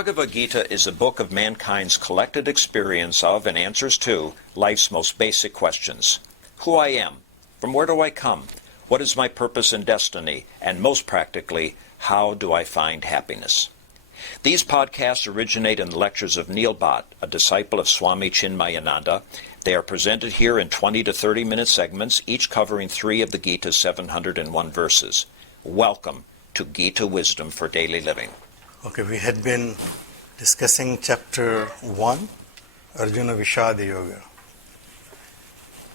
Bhagavad Gita is a book of mankind's collected experience of and answers to life's most basic questions. Who I am, from where do I come, what is my purpose and destiny, and most practically, how do I find happiness? These podcasts originate in the lectures of Neil Bhatt, a disciple of Swami Chinmayananda. They are presented here in 20 to 30-minute segments, each covering 3 of the Gita's 701 verses. Welcome to Gita Wisdom for Daily Living. Okay, we had been discussing chapter 1, Arjuna Vishada Yoga.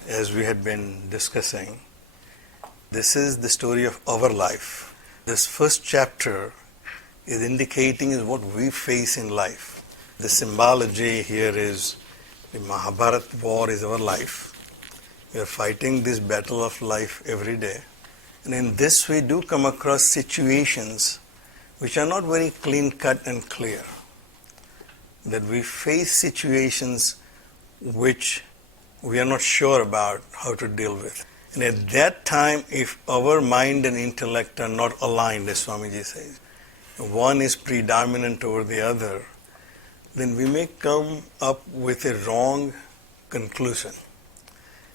As we had been discussing, this is the story of our life. This first chapter is indicating what we face in life. The symbology here is the Mahabharata war is our life. We are fighting this battle of life every day. And in this we do come across situations which are not very clean-cut and clear. That we face situations which we are not sure about how to deal with. And at that time, if our mind and intellect are not aligned, as Swamiji says, one is predominant over the other, then we may come up with a wrong conclusion.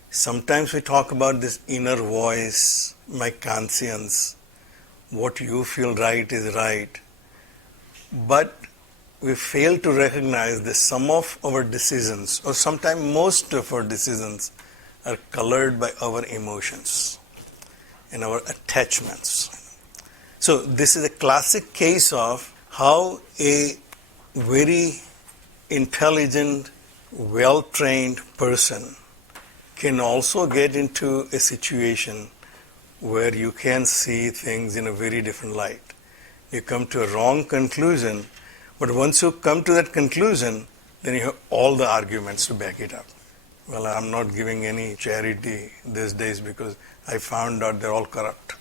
Sometimes we talk about this inner voice, my conscience, what you feel right is right. But we fail to recognize that some of our decisions, or sometimes most of our decisions, are colored by our emotions and our attachments. So this is a classic case of how a very intelligent, well-trained person can also get into a situation where you can see things in a very different light. You come to a wrong conclusion, but once you come to that conclusion, then you have all the arguments to back it up. Well, I'm not giving any charity these days because I found out they're all corrupt.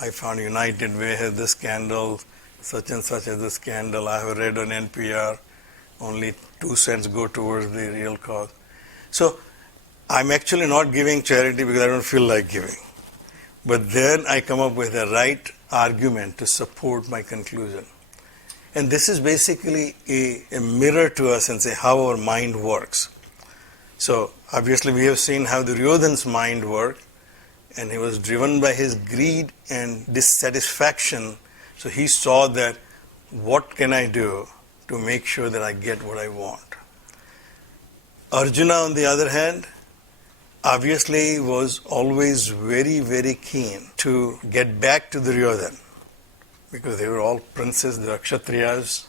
I found United Way has this scandal, such and such has this scandal. I have read on NPR, only 2 cents go towards the real cause. So I'm actually not giving charity because I don't feel like giving. But then I come up with a right argument to support my conclusion. And this is basically a mirror to us and say how our mind works. So obviously we have seen how Duryodhana's mind worked, and he was driven by his greed and dissatisfaction. So he saw that what can I do to make sure that I get what I want. Arjuna, on the other hand, obviously was always very, very keen to get back to Duryodhana because they were all princes, the Kshatriyas.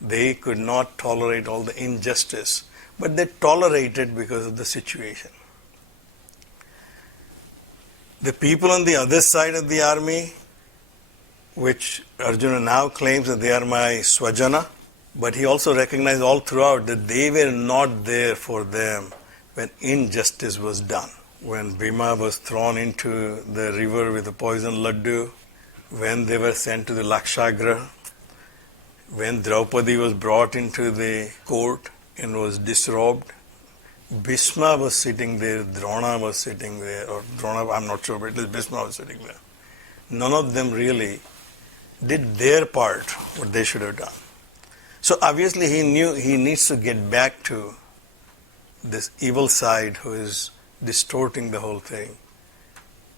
They could not tolerate all the injustice, but they tolerated because of the situation. The people on the other side of the army, which Arjuna now claims that they are my Swajana, but he also recognized all throughout that they were not there for them when injustice was done. When Bhima was thrown into the river with the poison laddu, when they were sent to the Lakshagra, when Draupadi was brought into the court and was disrobed, Bhishma was sitting there, Drona was sitting there, or Drona, I'm not sure, but at least Bhishma was sitting there. None of them really did their part, what they should have done. So obviously he knew he needs to get back to this evil side who is distorting the whole thing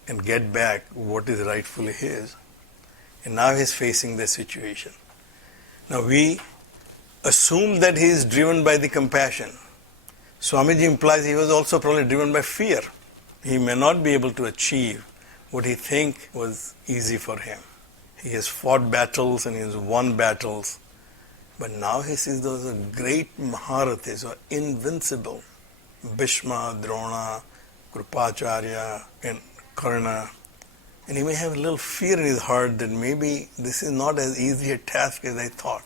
and get back what is rightfully his. And now he's facing the situation. Now we assume that he is driven by the compassion. Swamiji implies he was also probably driven by fear. He may not be able to achieve what he think was easy for him. He has fought battles and he has won battles, but now he sees those are great Maharathis who are invincible. Bhishma, Drona, Krupacharya, and Karna. And he may have a little fear in his heart that maybe this is not as easy a task as I thought.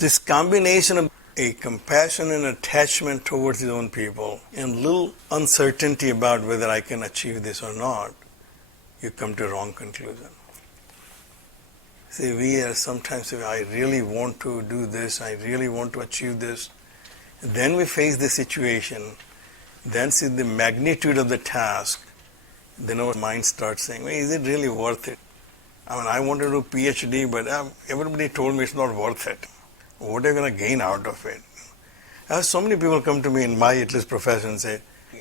This combination of a compassion and attachment towards his own people and little uncertainty about whether I can achieve this or not, you come to a wrong conclusion. See, we are sometimes say, I really want to do this, I really want to achieve this. Then we face the situation, then see the magnitude of the task, then our mind starts saying, well, is it really worth it? I mean, I want to do PhD, but everybody told me it's not worth it. What are you going to gain out of it? I have so many people come to me in my at least profession and say,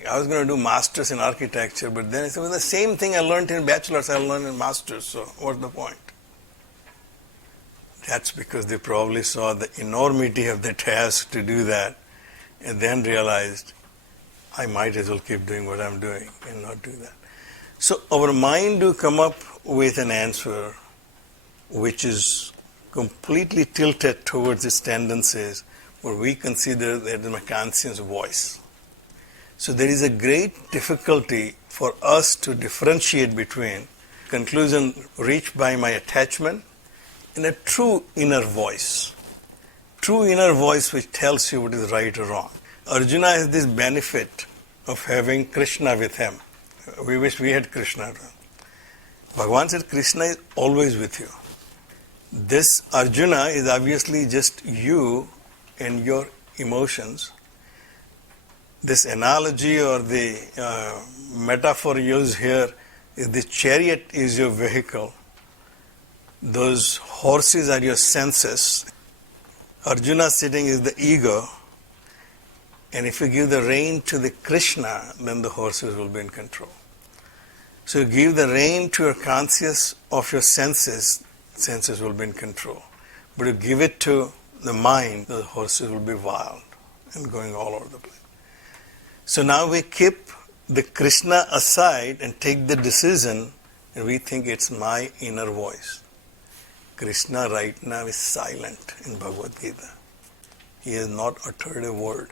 I was going to do masters in architecture, but then I said, well, the same thing I learned in bachelor's, I learned in masters, so what's the point? That's because they probably saw the enormity of the task to do that and then realized, I might as well keep doing what I'm doing and not do that. So our mind do come up with an answer which is completely tilted towards its tendencies, where we consider that my conscious voice. So there is a great difficulty for us to differentiate between conclusion reached by my attachment and a true inner voice. True inner voice which tells you what is right or wrong. Arjuna has this benefit of having Krishna with him. We wish we had Krishna. Bhagavan said Krishna is always with you. This Arjuna is obviously just you and your emotions. This analogy or the metaphor used here is the chariot is your vehicle. Those horses are your senses. Arjuna sitting is the ego. And if you give the rein to the Krishna, then the horses will be in control. So you give the rein to your conscious of your senses, senses will be in control. But you give it to the mind, the horses will be wild and going all over the place. So now we keep the Krishna aside and take the decision, and we think it's my inner voice. Krishna right now is silent in Bhagavad Gita. He has not uttered a word.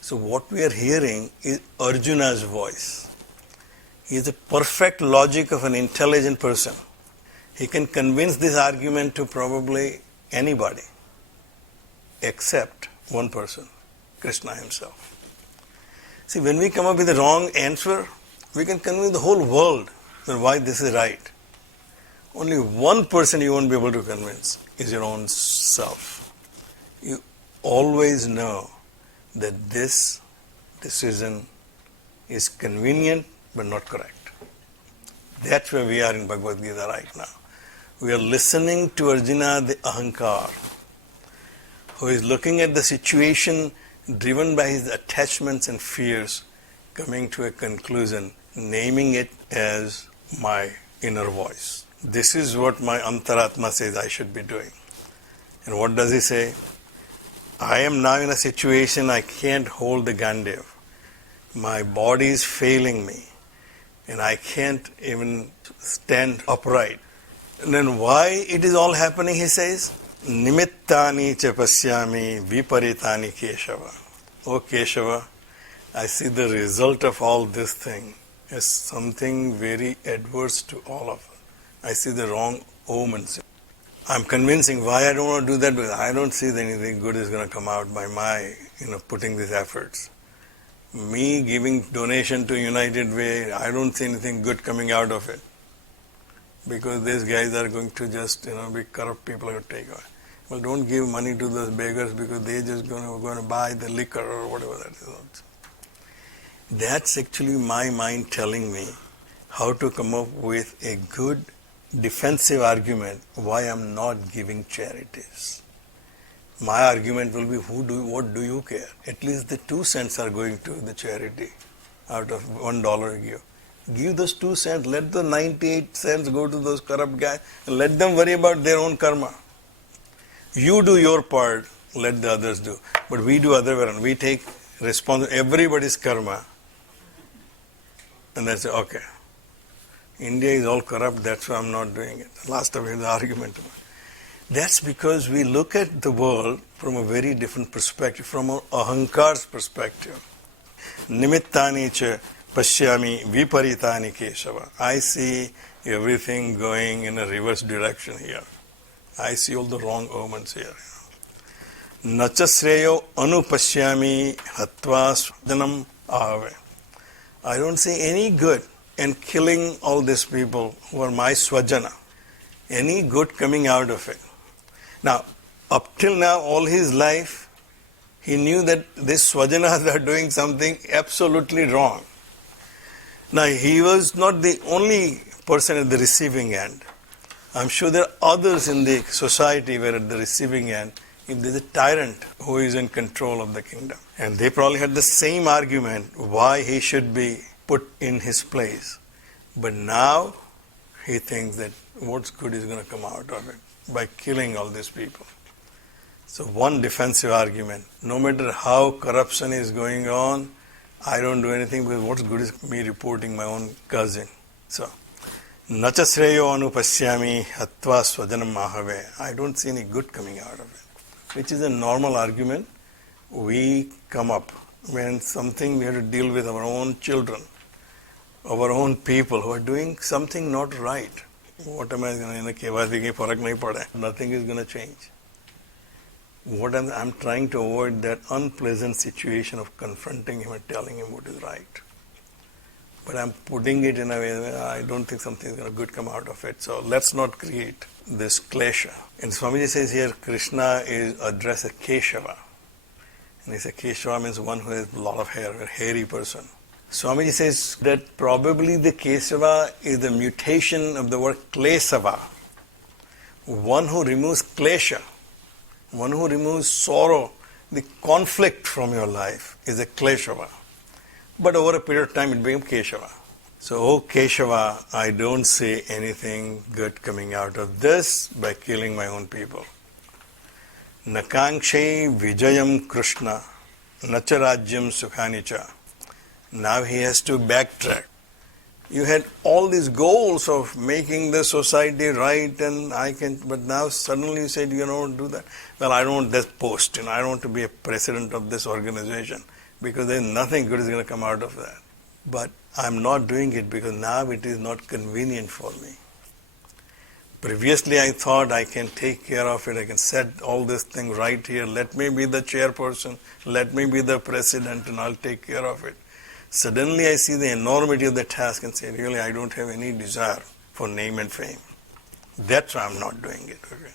So what we are hearing is Arjuna's voice. He is the perfect logic of an intelligent person. He can convince this argument to probably anybody except one person, Krishna himself. See, when we come up with the wrong answer, we can convince the whole world that why this is right. Only one person you won't be able to convince is your own self. You always know that this decision is convenient but not correct. That's where we are in Bhagavad Gita right now. We are listening to Arjuna, the Ahankar, who is looking at the situation driven by his attachments and fears, coming to a conclusion, naming it as my inner voice. This is what my Antaratma says I should be doing. And what does he say? I am now in a situation I can't hold the Gandiv. My body is failing me, and I can't even stand upright. And then why it is all happening, he says, Nimittani cha pasyami viparitani Keshava. Oh Keshava, I see the result of all this thing as something very adverse to all of us. I see the wrong omens. I'm convincing why I don't want to do that, because I don't see that anything good is going to come out by my, putting these efforts. Me giving donation to United Way, I don't see anything good coming out of it. Because these guys are going to just, be corrupt people who take away. Well, don't give money to those beggars because they're just going to buy the liquor or whatever that is. That's actually my mind telling me how to come up with a good defensive argument why I'm not giving charities. My argument will be, what do you care? At least the 2 cents are going to the charity out of $1 you give. Give those 2 cents, let the 98 cents go to those corrupt guys, and let them worry about their own karma. You do your part, let the others do. But we do other way around. We take responsibility, everybody's karma, and that's it, okay. India is all corrupt, that's why I'm not doing it. Last time we had the argument. That's because we look at the world from a very different perspective, from our ahankar's perspective. Nimittani cha pashyami viparitani Keshava. I see everything going in a reverse direction here. I see all the wrong omens here. Nacha sreyo anupashyami hatva swajanam ahave. I don't see any good in killing all these people who are my swajana. Any good coming out of it. Now, up till now, all his life, he knew that these swajanas are doing something absolutely wrong. Now, he was not the only person at the receiving end. I'm sure there are others in the society who are at the receiving end if there's a tyrant who is in control of the kingdom. And they probably had the same argument why he should be put in his place. But now he thinks that what's good is going to come out of it by killing all these people. So one defensive argument, no matter how corruption is going on, I don't do anything because what's good is me reporting my own cousin. So, nacha sreyo anupasyami hatva swajanam mahave. I don't see any good coming out of it, which is a normal argument we come up when something we have to deal with our own children, our own people who are doing something not right. What am I going to, nothing is going to change. What I'm trying to avoid that unpleasant situation of confronting him and telling him what is right. But I'm putting it in a way that I don't think something is going to good come out of it. So let's not create this klesha. And Swamiji says here, Krishna is addressed as Keshava. And he says Keshava means one who has a lot of hair, a hairy person. Swamiji says that probably the Keshava is the mutation of the word Klesava. One who removes klesha. One who removes sorrow, the conflict from your life is a Kleshava. But over a period of time it became Keshava. So, oh Keshava, I don't see anything good coming out of this by killing my own people. Nakangshe Vijayam Krishna, Nacharajyam Sukhanicha. Now he has to backtrack. You had all these goals of making the society right but now suddenly you said you don't do that. Well, I don't want this post, I don't want to be a president of this organization because there's nothing good is going to come out of that. But I'm not doing it because now it is not convenient for me. Previously I thought I can take care of it, I can set all this thing right here, let me be the chairperson, let me be the president and I'll take care of it. Suddenly I see the enormity of the task and say, really, I don't have any desire for name and fame. That's why I'm not doing it. Okay?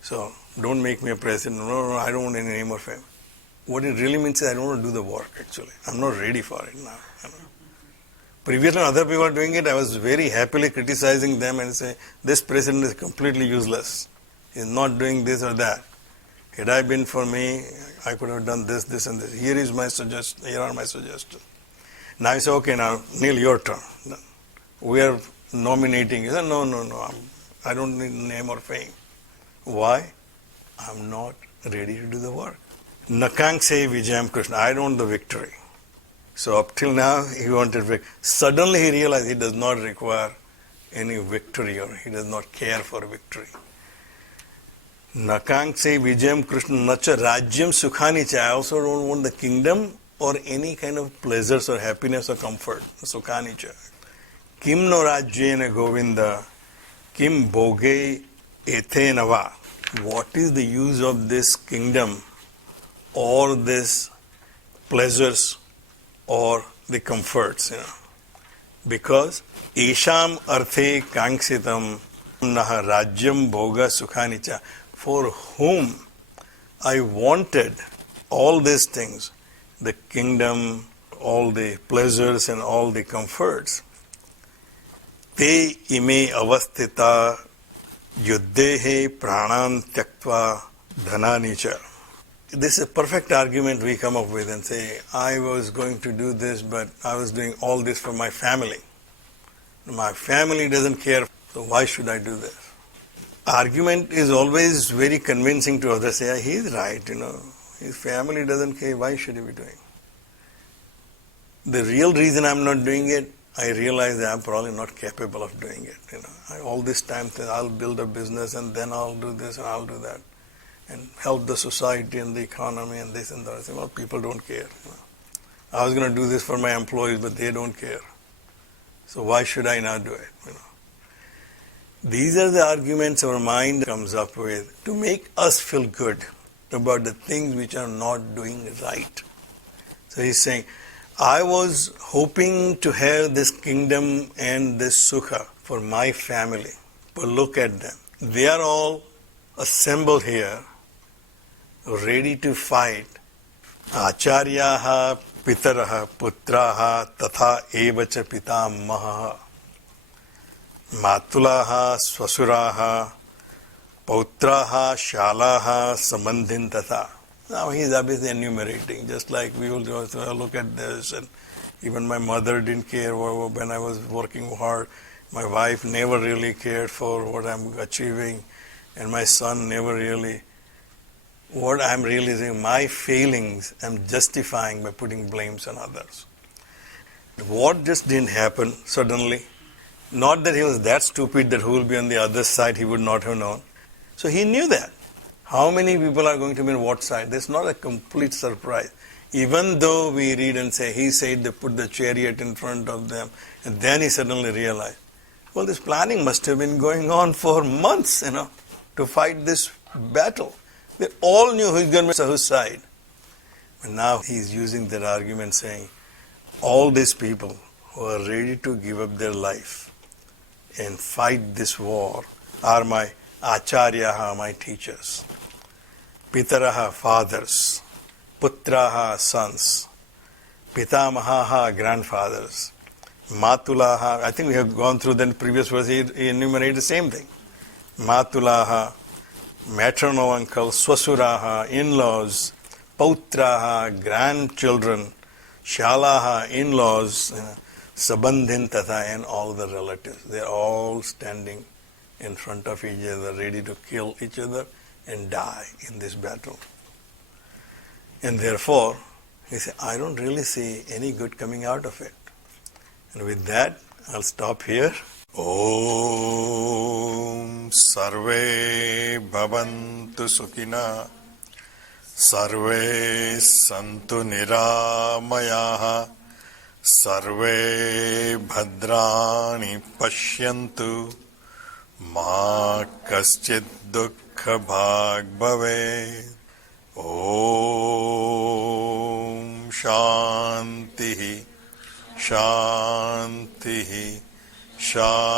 So, don't make me a president. No, I don't want any name or fame. What it really means is I don't want to do the work, actually. I'm not ready for it now. Previously, when other people are doing it, I was very happily criticizing them and say, this president is completely useless. He's not doing this or that. Had I been for me, I could have done this, this and this. Here are my suggestions. Now I say, okay, now Neil, your turn. We are nominating. He said, no, I don't need name or fame. Why? I'm not ready to do the work. Nakangshe Vijayam Krishna. I don't want the victory. So up till now, he wanted victory. Suddenly he realized he does not require any victory or he does not care for victory. Nakangshe Vijayam Krishna Nacha Rajyam Sukhanicha. I also don't want the kingdom or any kind of pleasures or happiness or comfort. Sukhanicha. Kim no Rajyena Govinda, Kim Bhoge Ethenava. What is the use of this kingdom or this pleasures or the comforts? Because Isham Arthe Kangshitam Naha Rajyam Bhoga Sukhanicha. For whom I wanted all these things, the kingdom, all the pleasures and all the comforts. Te ime avasthita yuddhehe pranan tyaktva dhananicha. This is a perfect argument we come up with and say, I was going to do this, but I was doing all this for my family. My family doesn't care, so why should I do this? Argument is always very convincing to others. Say, yeah, he's right, his family doesn't care, why should he be doing? The real reason I'm not doing it, I realize that I'm probably not capable of doing it. All this time I'll build a business and then I'll do this and I'll do that and help the society and the economy and this and that. I say, well, people don't care. I was going to do this for my employees, but they don't care. So why should I not do it? These are the arguments our mind comes up with to make us feel good about the things which are not doing right. So he's saying, I was hoping to have this kingdom and this sukha for my family. But look at them. They are all assembled here, ready to fight. Acharyaha pitaraha putraha tatha evacha pitamaha matulaha swasuraha Pautraha, Shalaha, Samandhin Tatha. Now he is obviously enumerating, just like we will look at this. And even my mother didn't care when I was working hard. My wife never really cared for what I'm achieving. And my son never really. What I'm realizing, my failings, I'm justifying by putting blames on others. What just didn't happen suddenly? Not that he was that stupid that who will be on the other side, he would not have known. So he knew that. How many people are going to be on what side? That's not a complete surprise. Even though we read and say, he said they put the chariot in front of them, and then he suddenly realized, well, this planning must have been going on for months, to fight this battle. They all knew who's going to be on whose side. But now he's using that argument saying, all these people who are ready to give up their life and fight this war are my acharyaha, my teachers, pitaraha, fathers, putraha, sons, pitamahaha, grandfathers, matulaha. I think we have gone through the previous verse, he enumerated the same thing. Matulaha, maternal uncles, swasuraha, in-laws, pautraha, grandchildren, shalaha, in-laws, sabandhin tatha, and all the relatives. They're all standing in front of each other, ready to kill each other and die in this battle. And therefore, he said, I don't really see any good coming out of it. And with that, I'll stop here. Om Sarve Bhavantu Sukhina Sarve Santu Niramayaha Sarve Bhadrani Pashyantu Ma Kaschid Dukkha Bhag Bhave. Om Shantihi Shantihi Shantihi.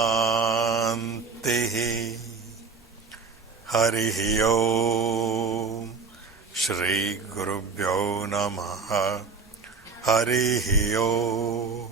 Harihi Om. Shri Gurubhyo Namaha. Harihi Om.